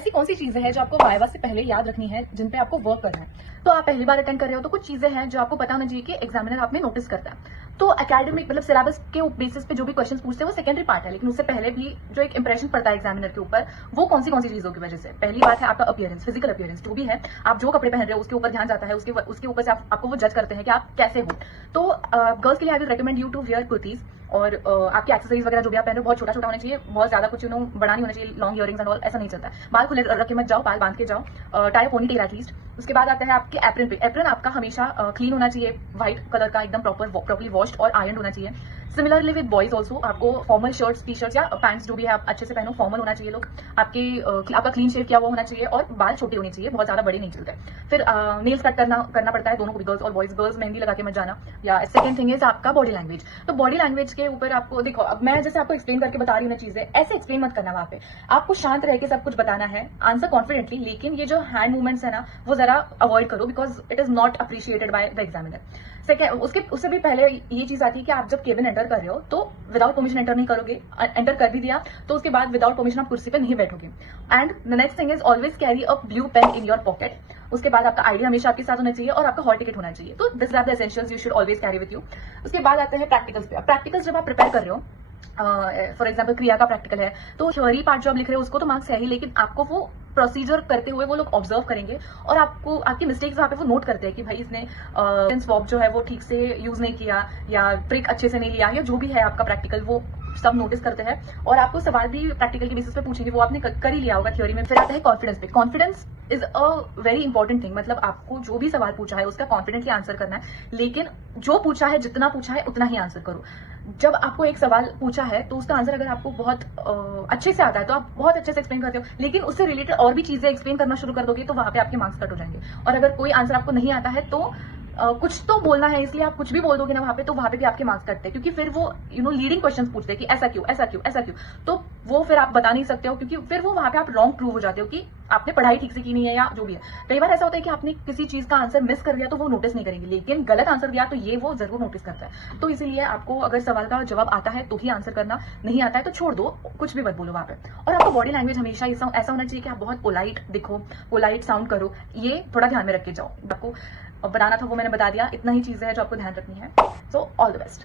ऐसी कौन सी चीजें हैं जो आपको वाइवा से पहले याद रखनी है, जिन पे आपको वर्क करना है। तो आप पहली बार अटेंड कर रहे हो तो कुछ चीजें हैं जो आपको पता होना चाहिए कि एग्जामिनर आप में नोटिस करता है। तो एकेडमिक मतलब सिलेबस के बेसिस पे जो भी क्वेश्चंस पूछते हैं वो सेकेंडरी पार्ट है, लेकिन उससे पहले भी जो एक इंप्रेशन पड़ता है एग्जामिनर के ऊपर, वो कौन सी चीजों की वजह से। पहली बात है आपका अपीयरेंस, फिजिकल अपीयरेंस जो भी है, आप जो कपड़े पहन रहे हो उसके ऊपर ध्यान जाता है, उसके ऊपर से आपको वो जज करते हैं कि आप कैसे हो। तो गर्ल्स के लिए I will recommend you to wear kurtis, और आपकी एक्सेसरीज वगैरह जो भी आप पहन रहे हो बहुत छोटा छोटा होना चाहिए, बहुत ज्यादा कुछ बड़ा नहीं होना चाहिए, लॉन्ग इयरिंग्स एंड ऑल ऐसा नहीं चलता है। बाल खुले रख के मत जाओ, बाल बांध के जाओ, टाई पोनी टेल एटलीस्ट। उसके बाद आता है आपके एप्रन पे। एप्रन आपका हमेशा क्लीन होना चाहिए, व्हाइट कलर का एकदम प्रॉपरली वॉश्ड और आयरन होना चाहिए। सिमिलरली विद बॉयज ऑल्सो, आपको फॉर्मल शर्ट्स, टी शर्ट्स या पैंट्स जो भी है आप अच्छे से पहनो, फॉर्मल होना चाहिए। लोग आपका क्लीन शेव किया हुआ होना चाहिए और बाल छोटे होने चाहिए, बहुत ज्यादा बड़े नहीं चलते। फिर नेल्स कट करना पड़ता है दोनों को भी, गर्ल्स और बॉयज। गर्ल्स मेहंदी लगा के मत जाना। या सेकंड थिंग इज आपका बॉडी लैंग्वेज। तो बॉडी लैंग्वेज के ऊपर आपको देखो, अब मैं जैसे आपको एक्सप्लेन करके बता रही हूँ ना चीजें, ऐसे एक्सप्लेन मत करना। वहां पे आपको शांत रह के सब कुछ बताना है, आंसर कॉन्फिडेंटली, लेकिन ये जो हैंड मूवमेंट्स है ना वो जरा अवॉइड करो, because it is not appreciated by the examiner. Second, उससे भी पहले ये चीज आती है कि आप जब केबिन एंटर कर रहे हो तो विदाउट परमिशन एंटर नहीं करोगे। एंटर कर भी दिया तो उसके बाद विदाउट परमिशन आप कुर्सी पे नहीं बैठोगे। And the next thing is always carry a blue pain in your pocket. उसके बाद आपका आईडी हमेशा आपके साथ होना चाहिए और आपका हॉल टिकट होना चाहिए। तो this are the essentials you should always carry with you. उसके बाद आते हैं प्रैक्टिकल्स पे। प्रैक्टिकल्स जब आप प्रिपेयर कर रहे हो, फॉर एग्जाम्पल क्रिया का प्रैक्टिकल है, तो थ्योरी पार्ट जो आप लिख रहे हो उसको तो मार्क्स है ही, लेकिन आपको वो प्रोसीजर करते हुए वो लोग ऑब्जर्व करेंगे और आपको आपकी मिस्टेक्स वहां पे वो नोट करते हैं कि भाई इसने स्वॉप जो है वो ठीक से यूज नहीं किया या ट्रिक अच्छे से नहीं लिया, या जो भी है आपका प्रैक्टिकल वो सब नोटिस करते हैं और आपको सवाल भी प्रैक्टिकल के बेसिस पे पूछेंगे, वो आपने कर ही लिया होगा थ्योरी में। फिर आता है कॉन्फिडेंस पे। Confidence is a very important thing, मतलब आपको जो भी सवाल पूछा है उसका कॉन्फिडेंटली आंसर करना है, लेकिन जो पूछा है, जितना पूछा है उतना ही आंसर करो। जब आपको एक सवाल पूछा है तो उसका आंसर अगर आपको बहुत अच्छे से आता है तो आप बहुत अच्छे से एक्सप्लेन करते हो, लेकिन उससे रिलेटेड और भी चीजें एक्सप्लेन करना शुरू कर दोगे तो वहां पे आपके मार्क्स कट हो जाएंगे। और अगर कोई आंसर आपको नहीं आता है तो कुछ तो बोलना है, इसलिए आप कुछ भी बोल दोगे ना वहां पे, तो वहां पे भी आपके मार्क्स कटते हैं, क्योंकि फिर वो लीडिंग क्वेश्चंस पूछते हैं कि ऐसा क्यों, ऐसा क्यों, ऐसा क्यों। तो वो फिर आप बता नहीं सकते हो, क्योंकि फिर वो वहां पे आप रॉन्ग प्रूव हो जाते हो कि आपने पढ़ाई ठीक से की नहीं है या जो भी है। कई बार ऐसा होता है कि आपने किसी चीज का आंसर मिस कर दिया तो वो नोटिस नहीं करेंगे, लेकिन गलत आंसर दिया तो ये वो जरूर नोटिस करता है। तो इसीलिए आपको अगर सवाल का जवाब आता है तो ही आंसर करना, नहीं आता है तो छोड़ दो, कुछ भी मत बोलो वहां पे। और आपका बॉडी लैंग्वेज हमेशा ऐसा होना चाहिए कि आप बहुत पोलाइट दिखो, पोलाइट साउंड करो, ये थोड़ा ध्यान में रख के जाओ। आपको बनाना था वो मैंने बता दिया, इतना ही चीजें हैं जो आपको ध्यान रखनी है। So all the best.